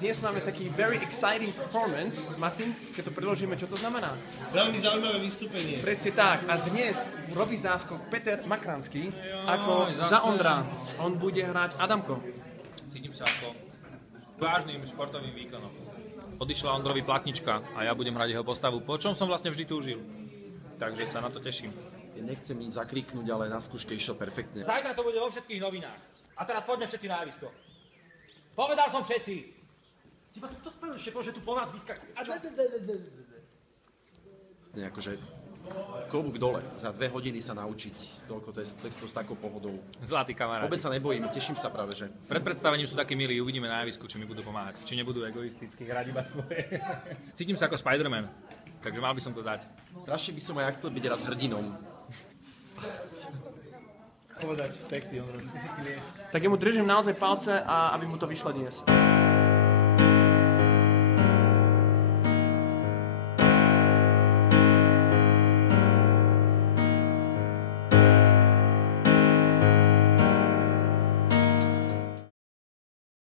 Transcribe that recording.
Dnes máme taký very exciting performance. Martin, keď to preložíme, čo to znamená? Veľmi zaujímavé vystúpenie. Presne tak. A dnes robí záskok Peter Makranský ako za Ondra. On bude hrať Adamko. Cítim sa ako vážnym športovým výkonom. Odišla Ondrovi platnička a ja budem hrať jeho postavu, po čom som vlastne vždy túžil. Takže sa na to teším. Nechcem nič zakriknúť, ale na skúške išiel perfektne. Zajtra to bude vo všetkých novinách. A teraz poďme všetci na javisko. Povedal som všetci. Ciba, to spravil šéfo, že tu po nás vyskakuje. Akože klobúk dole. Za 2 hodiny sa naučiť toľko textov s takou pohodou. Zlatý kamaráti. Vôbec sa nebojím, teším sa práve, že... Pred predstavením sú takí milí, uvidíme na javisku, či mi budú pomáhať. Či nebudú egoisticky hrať iba svoje. Cítim sa ako Spider-Man, takže mal by som to dať. Strašne by som aj chcel byť raz hrdinom. Povedať texty, Ondro. Tak ja mu držím naozaj palce, a aby mu to vyšlo dnes.